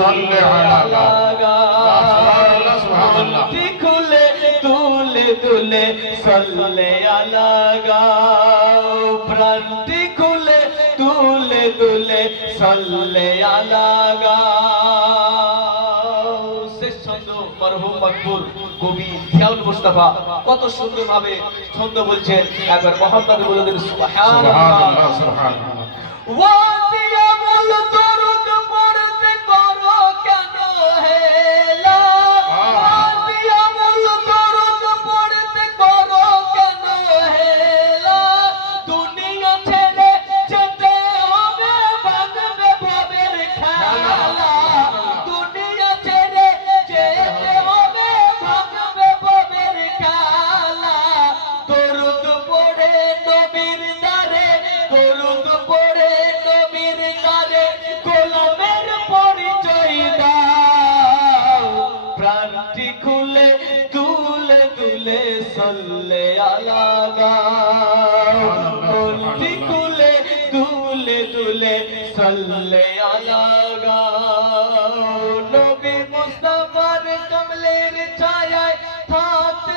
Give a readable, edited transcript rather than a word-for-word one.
সাল্লি আলা সুবহানাল্লাহ সুবহানাল্লাহ খুলে তুলে তুলে সাল্লি আলা প্রাণটি খুলে তুলে তুলে সাল্লি আলা শেষ ছন্দ মরহুম মকবুল কবি জিয়াউল মুস্তাফা কত সুন্দর ভাবে ছন্দ বলছেন একবার মোহাম্মদ বলে দিন সুবহানাল্লাহ সুবহানাল্লাহ ওয়াদিয়া বল দরুদ পড়তে করো কেন হেলা ওয়াদিয়া বল দরুদ পড়তে করো কেন হেলা দুনিয়া ছেড়ে যেতে হবে ভাঙবে ভবের খেলা দুনিয়া ছেড়ে যেতে হবে ভাঙবে ভবের খেলা দরুদ পড়ে নবীর দারে দরুদ পড়ে নবীর দারে গোলামের পরিচয় দাও প্রাণটি খুলে তুলে তুলে সাল্লে আলা মনটি খুলে তুলে তুলে সাল্লে আলা নবী মুস্তাফার কমলের ছায়ায় থাকতে